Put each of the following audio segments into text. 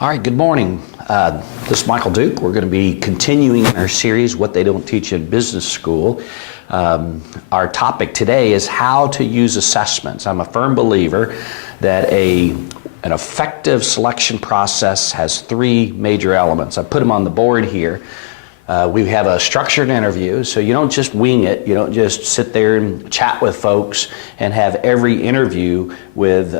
All right, good morning. This is Michael Duke. We're going to be continuing in our series, What They Don't Teach in Business School. Our topic today is how to use assessments. I'm a firm believer that an effective selection process has three major elements. I put them on the board here. We have a structured interview, so you don't just wing it. You don't just sit there and chat with folks and have every interview with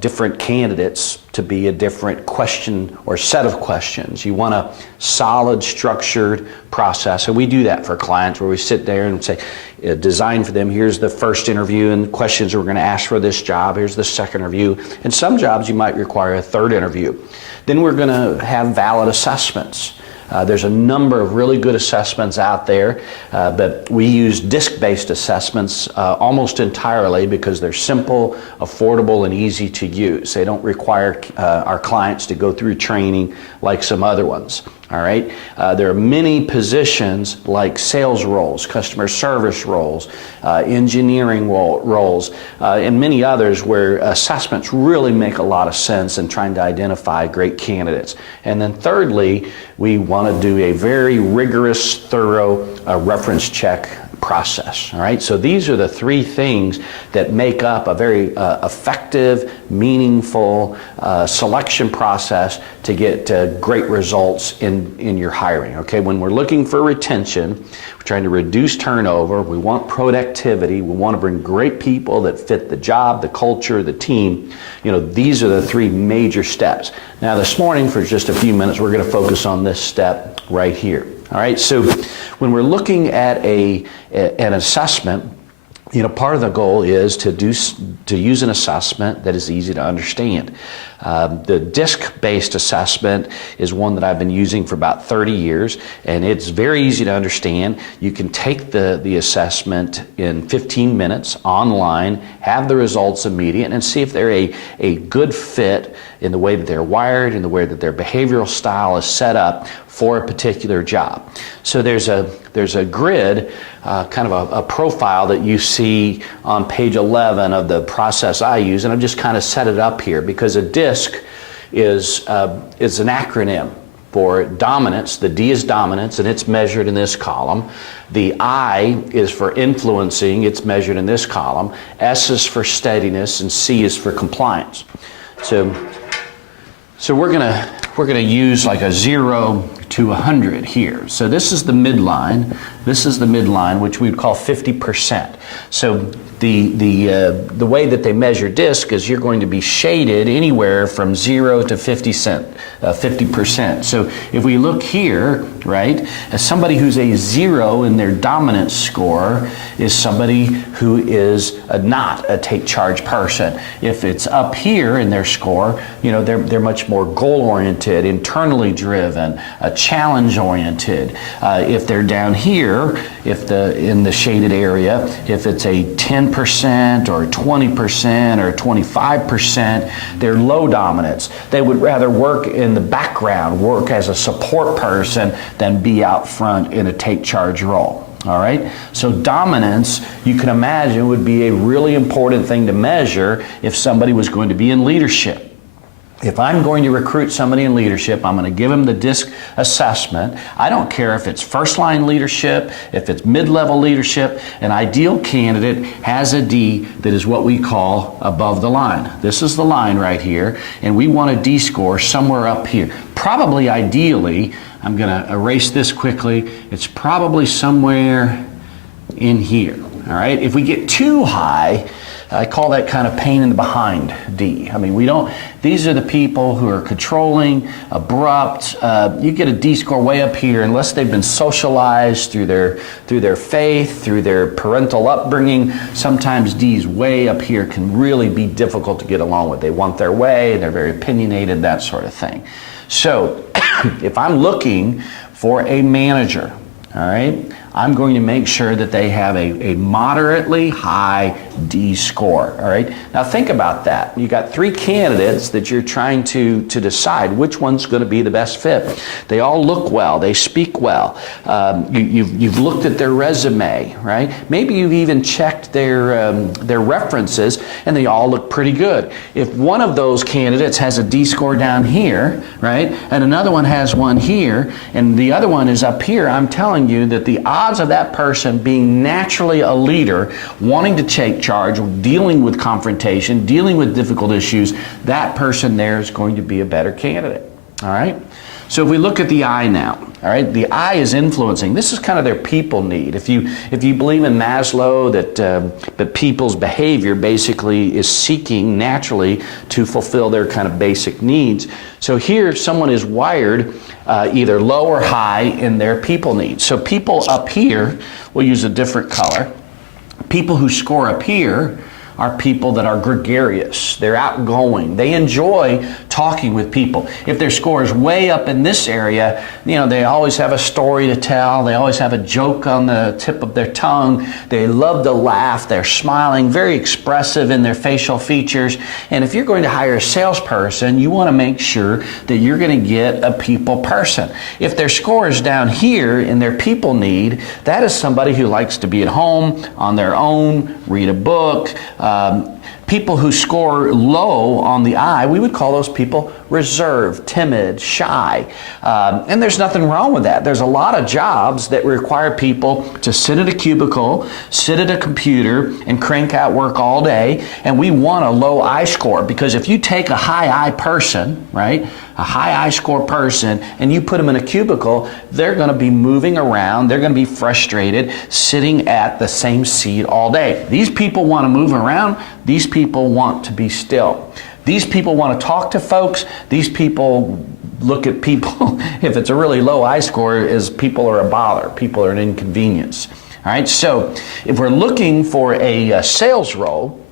different candidates to be a different question or set of questions. You want a solid, structured process, and we do that for clients where we sit there and say, design for them, here's the first interview and questions we're going to ask for this job, here's the second interview. And some jobs you might require a third interview. Then we're going to have valid assessments. There's a number of really good assessments out there, but we use disc-based assessments almost entirely because they're simple, affordable, and easy to use. They don't require our clients to go through training like some other ones. All right. There are many positions like sales roles, customer service roles, engineering roles, and many others where assessments really make a lot of sense in trying to identify great candidates. And then thirdly, we want to do a very rigorous, thorough reference check process. All right, so these are the three things that make up a very effective, meaningful selection process to get great results in your hiring. Okay, when we're looking for retention, we're trying to reduce turnover, we want productivity, we want to bring great people that fit the job, the culture, the team. You know, these are the three major steps. Now this morning, for just a few minutes, we're going to focus on this step right here. All right, so when we're looking at an assessment, you know, part of the goal is to use an assessment that is easy to understand. The disc-based assessment is one that I've been using for about 30 years, and it's very easy to understand. You can take the assessment in 15 minutes online, have the results immediate, and see if they're a good fit in the way that they're wired, in the way that their behavioral style is set up for a particular job. So there's a grid, kind of a profile that you see on page 11 of the process I use, and I've just kind of set it up here because a DISC is an acronym for dominance. The D is dominance, and it's measured in this column. The I is for influencing, it's measured in this column. S is for steadiness, and C is for compliance. So we're gonna use like a 0 to 100 here. So this is the midline. This is the midline, which we would call 50%. So the way that they measure DISC is you're going to be shaded anywhere from 0 to 50%. So if we look here, right, as somebody who's a 0 in their dominance score is somebody who is not a take charge person. If it's up here in their score, you know, they're much more goal oriented, internally driven, challenge oriented. If they're down here, in the shaded area, if it's a 10% or 20% or 25%, they're low dominance. They would rather work in the background, work as a support person than be out front in a take charge role. All right, so dominance, you can imagine, would be a really important thing to measure if somebody was going to be in leadership. If I'm going to recruit somebody in leadership, I'm going to give them the DISC assessment. I don't care if it's first-line leadership, if it's mid-level leadership. An ideal candidate has a D that is what we call above the line. This is the line right here, and we want a D score somewhere up here. Probably, ideally, I'm going to erase this quickly, it's probably somewhere in here. All right, if we get too high, I call that kind of pain in the behind D. I mean, these are the people who are controlling, abrupt. You get a D score way up here unless they've been socialized through their faith, through their parental upbringing. Sometimes D's way up here can really be difficult to get along with. They want their way, they're very opinionated, that sort of thing. So if I'm looking for a manager, all right, I'm going to make sure that they have a moderately high D score, all right? Now think about that. You got 3 candidates that you're trying to decide which one's going to be the best fit. They all look well, they speak well. You've looked at their resume, right? Maybe you've even checked their references, and they all look pretty good. If one of those candidates has a D score down here, right, and another one has one here, and the other one is up here, I'm telling you that the odds of that person being naturally a leader, wanting to take charge, dealing with confrontation, dealing with difficult issues, that person there is going to be a better candidate. All right? So if we look at the I now, all right, the I is influencing. This is kind of their people need. If you believe in Maslow that people's behavior basically is seeking naturally to fulfill their kind of basic needs. So here someone is wired either low or high in their people needs. So people up here, we'll use a different color. People who score up here are people that are gregarious. They're outgoing. They enjoy talking with people. If their score is way up in this area, they always have a story to tell. They always have a joke on the tip of their tongue. They love to laugh. They're smiling, very expressive in their facial features. And if you're going to hire a salesperson, you want to make sure that you're going to get a people person. If their score is down here in their people need, that is somebody who likes to be at home on their own, read a book. People who score low on the I, we would call those people reserved, timid, shy. And there's nothing wrong with that. There's a lot of jobs that require people to sit at a cubicle, sit at a computer, and crank out work all day. And we want a low I score, because if you take a high I person, right, a high I score person, and you put them in a cubicle, they're going to be moving around. They're going to be frustrated sitting at the same seat all day. These people want to move around. These people want to be still. These people want to talk to folks. These people look at people, if it's a really low I score, as people are a bother. People are an inconvenience. All right, so if we're looking for a sales role,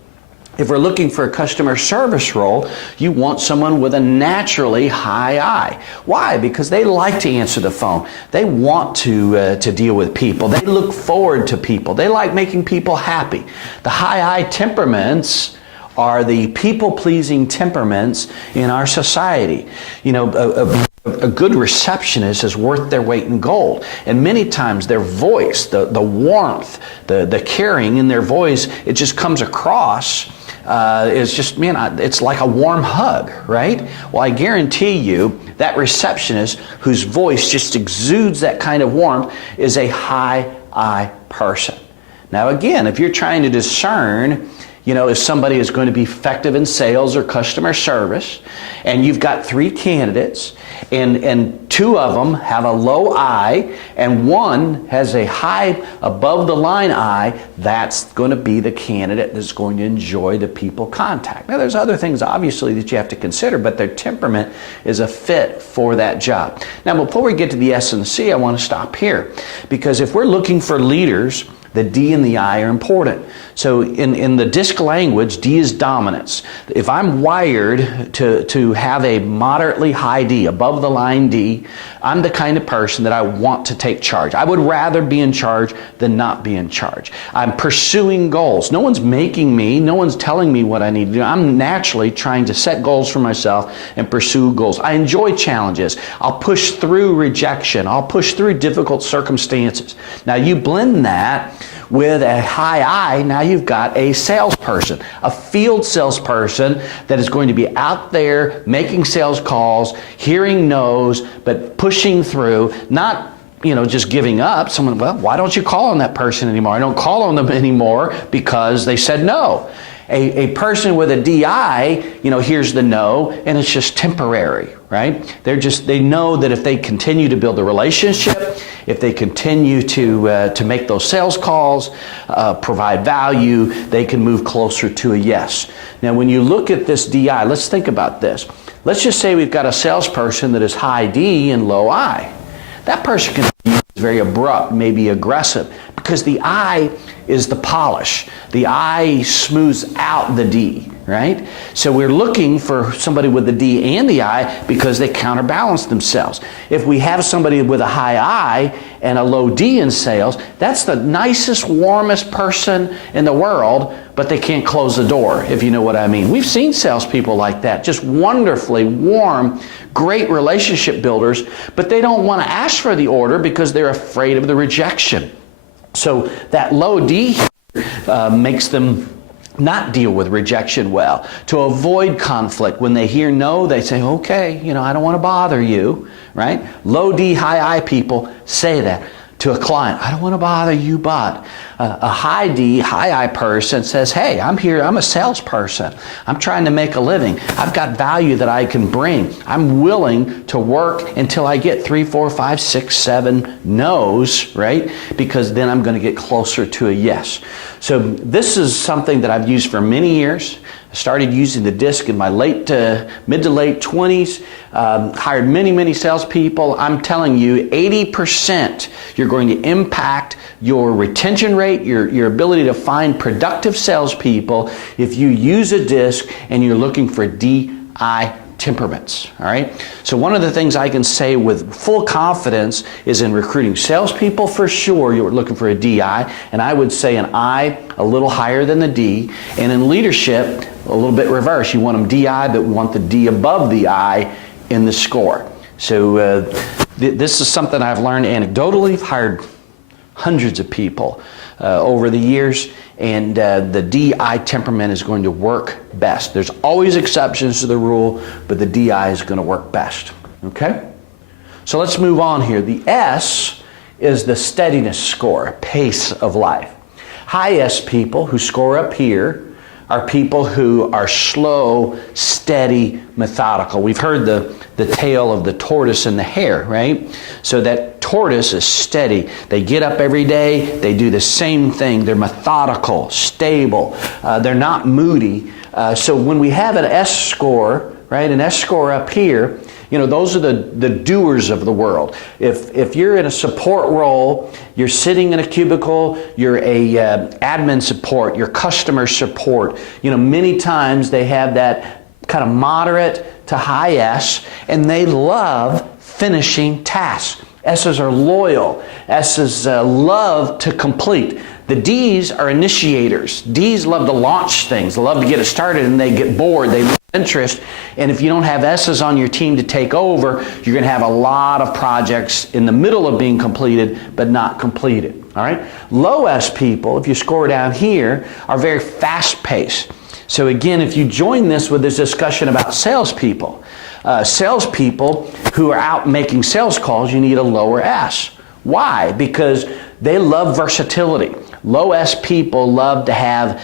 if we're looking for a customer service role, you want someone with a naturally high I. Why? Because they like to answer the phone. They want to deal with people. They look forward to people. They like making people happy. The high I temperaments are the people-pleasing temperaments in our society. A good receptionist is worth their weight in gold. And many times their voice, the warmth, the caring in their voice, it just comes across is just, it's like a warm hug, right? Well, I guarantee you that receptionist whose voice just exudes that kind of warmth is a high I person. Now again, if you're trying to discern if somebody is going to be effective in sales or customer service, and you've got 3 candidates, and 2 of them have a low I, and 1 has a high above the line I, that's going to be the candidate that's going to enjoy the people contact. Now there's other things obviously that you have to consider, but their temperament is a fit for that job. Now before we get to the S and the C, I want to stop here, because if we're looking for leaders, the D and the I are important. So in the DISC language, D is dominance. If I'm wired to have a moderately high D, above the line D, I'm the kind of person that I want to take charge. I would rather be in charge than not be in charge. I'm pursuing goals. No one's making me, no one's telling me what I need to do. I'm naturally trying to set goals for myself and pursue goals. I enjoy challenges. I'll push through rejection. I'll push through difficult circumstances. Now you blend that with a high I, now you've got a salesperson, a field salesperson that is going to be out there making sales calls, hearing no's, but pushing through, not just giving up. Someone, well, why don't you call on that person anymore? I don't call on them anymore because they said no. A person with a DI, hears the no, and it's just temporary, right? They know that if they continue to build a relationship, if they continue to make those sales calls, provide value, they can move closer to a yes. Now, when you look at this DI, let's think about this. Let's just say we've got a salesperson that is high D and low I. That person can be very abrupt, maybe aggressive. Because the I is the polish. The I smooths out the D, right? So we're looking for somebody with the D and the I because they counterbalance themselves. If we have somebody with a high I and a low D in sales, that's the nicest, warmest person in the world, but they can't close the door, if you know what I mean. We've seen salespeople like that, just wonderfully warm, great relationship builders, but they don't want to ask for the order because they're afraid of the rejection. So that low D makes them not deal with rejection well. To avoid conflict, when they hear no, they say, okay, I don't want to bother you, right? Low D, high I people say that to a client. I don't want to bother you, but a high D, high I person says, hey, I'm here, I'm a salesperson. I'm trying to make a living. I've got value that I can bring. I'm willing to work until I get 3, 4, 5, 6, 7 no's, right? Because then I'm going to get closer to a yes. So this is something that I've used for many years. I started using the DISC in my mid to late 20s, hired many salespeople. I'm telling you, 80% you're going to impact your retention rate, your ability to find productive salespeople if you use a DISC and you're looking for DI temperaments, all right? So one of the things I can say with full confidence is in recruiting salespeople, for sure, you're looking for a DI, and I would say an I a little higher than the D, and in leadership, a little bit reverse. You want them DI, but we want the D above the I in the score. So this is something I've learned anecdotally. I've hired hundreds of people over the years, and the DI temperament is going to work best. There's always exceptions to the rule, but the DI is going to work best. Okay? So let's move on here. The S is the steadiness score, pace of life. High S people who score up here are people who are slow, steady, methodical. We've heard the tale of the tortoise and the hare, right? So that tortoise is steady. They get up every day, they do the same thing. They're methodical, stable, they're not moody. So when we have an S score, right, an S score up here, those are the doers of the world. If you're in a support role, you're sitting in a cubicle, you're a admin support, you're customer support, many times they have that kind of moderate to high S, and they love finishing tasks. S's are loyal. S's love to complete. The D's are initiators. D's love to launch things. They love to get it started, and they get bored. They lose interest. And if you don't have S's on your team to take over, you're going to have a lot of projects in the middle of being completed, but not completed. All right? Low S people, if you score down here, are very fast-paced. So again, if you join this with this discussion about salespeople, salespeople who are out making sales calls, you need a lower S. Why? Because they love versatility. Low S people love to have,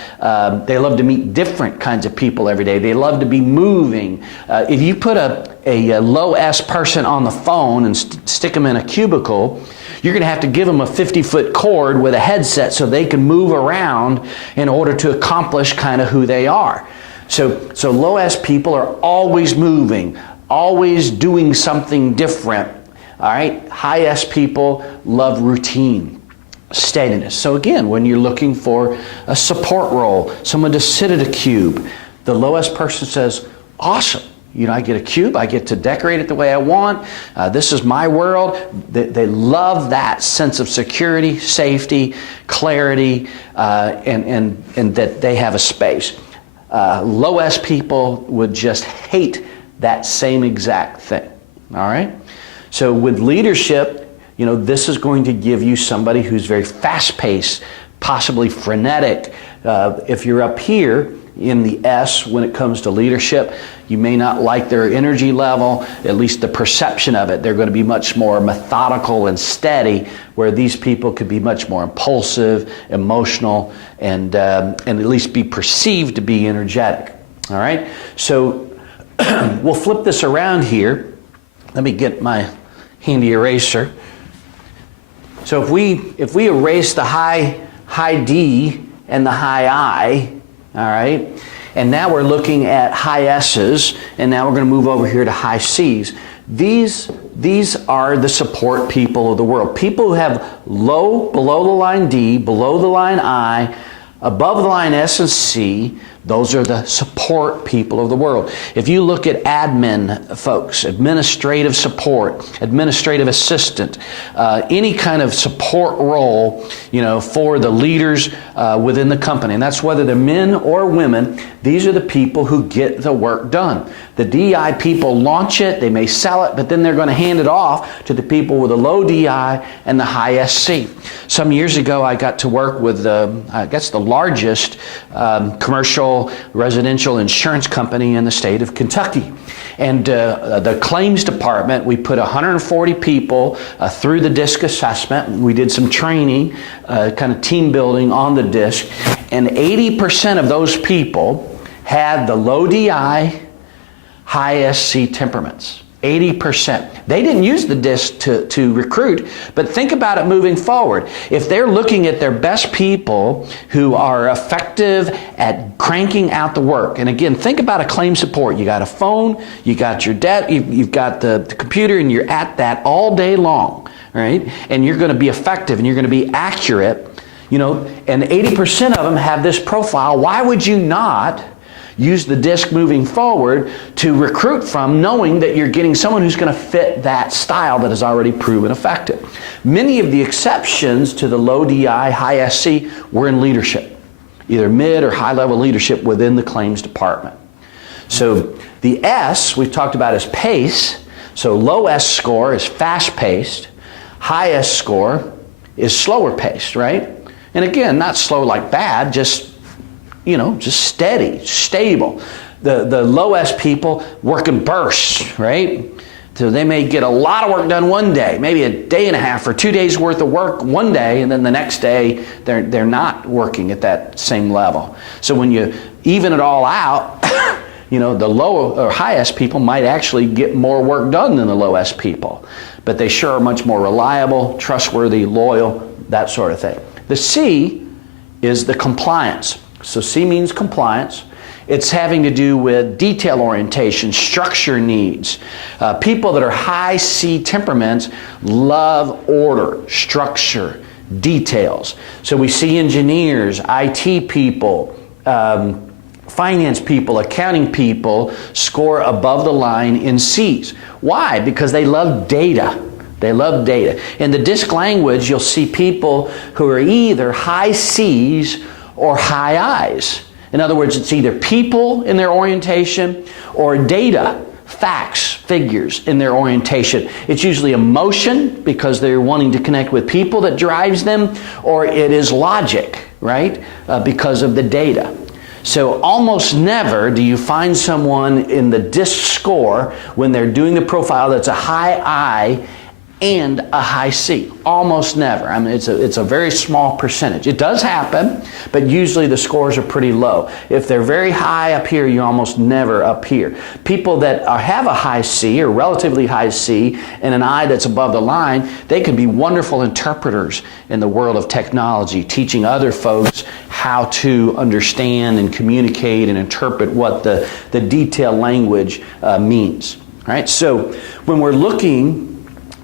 they love to meet different kinds of people every day. They love to be moving. If you put a low S person on the phone and stick them in a cubicle, you're going to have to give them a 50-foot cord with a headset so they can move around in order to accomplish kind of who they are. So low S people are always moving, always doing something different. All right, high S people love routine, steadiness. So again, when you're looking for a support role, someone to sit at a cube, the low S person says, awesome. I get a cube, I get to decorate it the way I want. This is my world. They love that sense of security, safety, clarity, and that they have a space. Low S people would just hate that same exact thing. All right? So with leadership, this is going to give you somebody who's very fast-paced, possibly frenetic. If you're up here in the S when it comes to leadership, you may not like their energy level, at least the perception of it. They're going to be much more methodical and steady, where these people could be much more impulsive, emotional, and at least be perceived to be energetic. All right? So we'll flip this around here. Let me get my handy eraser. So if we erase the high D and the high I, all right, and now we're looking at high S's, and now we're going to move over here to high C's. These are the support people of the world. People who have low, below the line D, below the line I, above the line S and C. Those are the support people of the world. If you look at admin folks, administrative support, administrative assistant, any kind of support role, for the leaders within the company, and that's whether they're men or women, these are the people who get the work done. The DI people launch it, they may sell it, but then they're going to hand it off to the people with a low DI and the high SC. Some years ago, I got to work with, I guess, the largest commercial residential insurance company in the state of Kentucky. And the claims department, we put 140 people through the DISC assessment. We did some training, kind of team building on the DISC, and 80% of those people had the low DI, high SC temperaments. 80%. They didn't use the DISC to recruit, but think about it moving forward. If they're looking at their best people who are effective at cranking out the work, and again, think about a claim support. You got a phone, you got your you've got the computer, and you're at that all day long, right? And you're going to be effective, and you're going to be accurate, and 80% of them have this profile. Why would you not use the DISC moving forward to recruit from, knowing that you're getting someone who's going to fit that style that is already proven effective? Many of the exceptions to the low DI, high SC were in leadership, either mid or high level leadership within the claims department. So the S we've talked about is pace. So low S score is fast paced, high S score is slower paced, right? And again, not slow like bad, just steady, stable. The low S people work in bursts, right? So they may get a lot of work done one day, maybe a day and a half or 2 days worth of work one day, and then the next day they're not working at that same level. So when you even it all out, the low or high S people might actually get more work done than the low S people. But they sure are much more reliable, trustworthy, loyal, that sort of thing. The C is the compliance. So C means compliance. It's having to do with detail orientation, structure needs. People that are high C temperaments love order, structure, details. So we see engineers, IT people, finance people, accounting people score above the line in C's. Why? Because they love data. They love data. In the DISC language, you'll see people who are either high C's or high I's. In other words, it's either people in their orientation or data, facts, figures in their orientation. It's usually emotion because they're wanting to connect with people that drives them, or it is logic, right? Because of the data. So almost never do you find someone in the DISC score when they're doing the profile that's a high I and a high C. Almost never. I mean, it's a very small percentage. It does happen, but usually the scores are pretty low. If they're very high up here, you're almost never up here. People that have a high C or relatively high C and an I that's above the line, they can be wonderful interpreters in the world of technology, teaching other folks how to understand and communicate and interpret what the detailed language means. All right? So when we're looking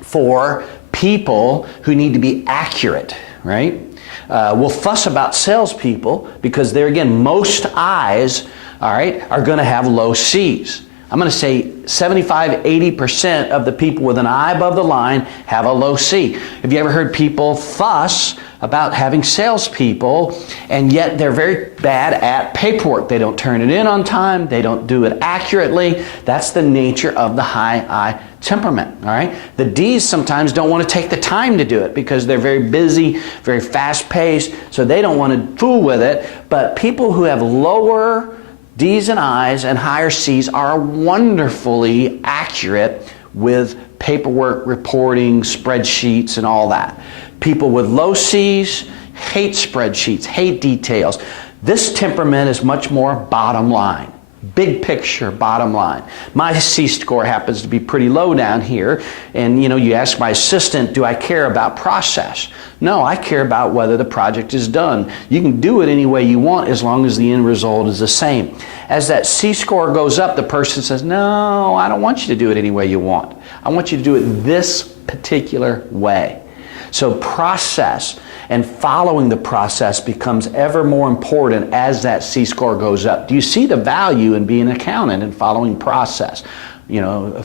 for people who need to be accurate, right? We'll fuss about salespeople because they're, again, most I's, all right, are going to have low C's. I'm going to say 75-80% of the people with an I above the line have a low C. Have you ever heard people fuss about having salespeople, and yet they're very bad at paperwork? They don't turn it in on time. They don't do it accurately. That's the nature of the high I temperament, all right? The D's sometimes don't want to take the time to do it because they're very busy, very fast-paced, so they don't want to fool with it. But people who have lower D's and I's and higher C's are wonderfully accurate with paperwork, reporting, spreadsheets, and all that. People with low C's hate spreadsheets, hate details. This temperament is much more bottom line. Big picture, bottom line. My C-score happens to be pretty low down here, and you ask my assistant, do I care about process? No, I care about whether the project is done. You can do it any way you want as long as the end result is the same. As that C-score goes up, the person says, no, I don't want you to do it any way you want. I want you to do it this particular way. So process and following the process becomes ever more important as that C-score goes up. Do you see the value in being an accountant and following process?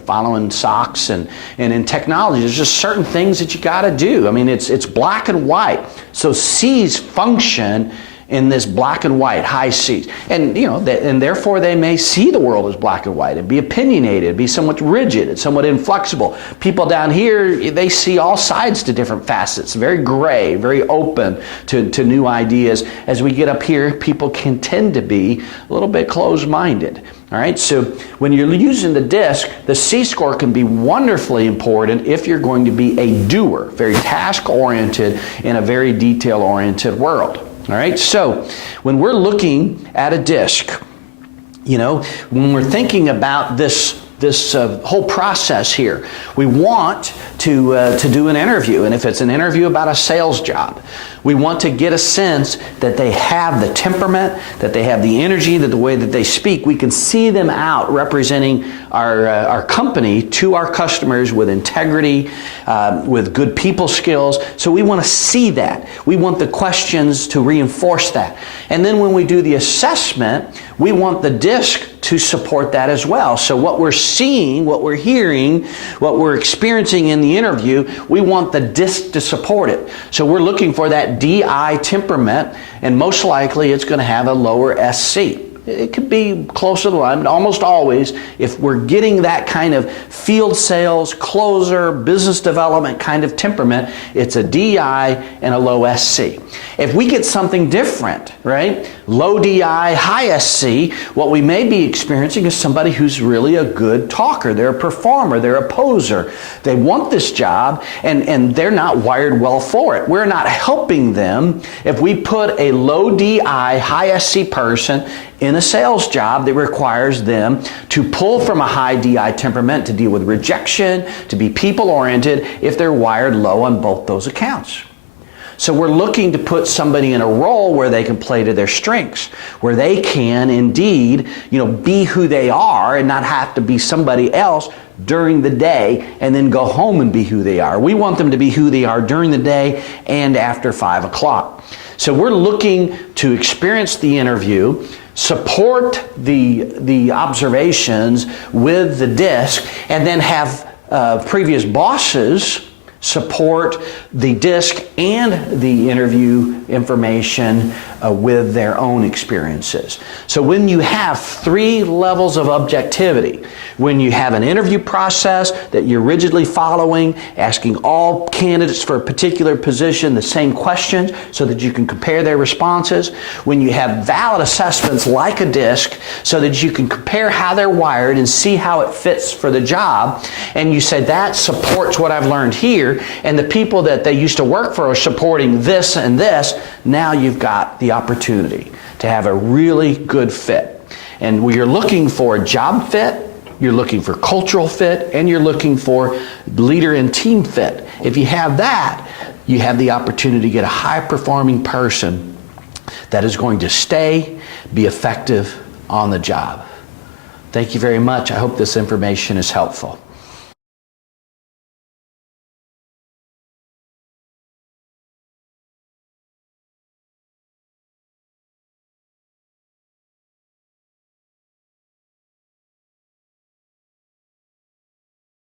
Following SOX and in technology, there's just certain things that you got to do. I mean, it's black and white. So C's function in this black and white, high C's. And and therefore they may see the world as black and white and be opinionated, be somewhat rigid and somewhat inflexible. People down here, they see all sides to different facets, very gray, very open to new ideas. As we get up here, people can tend to be a little bit closed-minded. All right, so when you're using the DISC, the C-score can be wonderfully important if you're going to be a doer, very task-oriented in a very detail-oriented world. All right, so when we're looking at a DISC, when we're thinking about this whole process here, we want to do an interview, and if it's an interview about a sales job, we want to get a sense that they have the temperament, that they have the energy, that the way that they speak, we can see them out representing our company to our customers with integrity, with good people skills. So we want to see that. We want the questions to reinforce that. And then when we do the assessment, we want the DISC to support that as well. So what we're seeing, what we're hearing, what we're experiencing in the interview, we want the DISC to support it. So we're looking for that DI temperament, and most likely it's going to have a lower SC. It could be close to the line, but almost always, if we're getting that kind of field sales, closer, business development kind of temperament, it's a DI and a low SC. If we get something different, right? Low DI, high SC, what we may be experiencing is somebody who's really a good talker. They're a performer. They're a poser. They want this job, and they're not wired well for it. We're not helping them if we put a low DI, high SC person in a sales job that requires them to pull from a high DI temperament to deal with rejection, to be people-oriented if they're wired low on both those accounts. So we're looking to put somebody in a role where they can play to their strengths, where they can indeed, be who they are and not have to be somebody else during the day and then go home and be who they are. We want them to be who they are during the day and after 5 o'clock. So we're looking to experience the interview, support the observations with the DISC, and then have previous bosses support the DISC and the interview information with their own experiences. So when you have 3 levels of objectivity, when you have an interview process that you're rigidly following, asking all candidates for a particular position the same questions so that you can compare their responses, when you have valid assessments like a DISC so that you can compare how they're wired and see how it fits for the job, and you say that supports what I've learned here, and the people that they used to work for are supporting this and this, now you've got the opportunity to have a really good fit. And you're looking for a job fit, you're looking for cultural fit, and you're looking for leader and team fit. If you have that, you have the opportunity to get a high-performing person that is going to stay, be effective on the job. Thank you very much. I hope this information is helpful.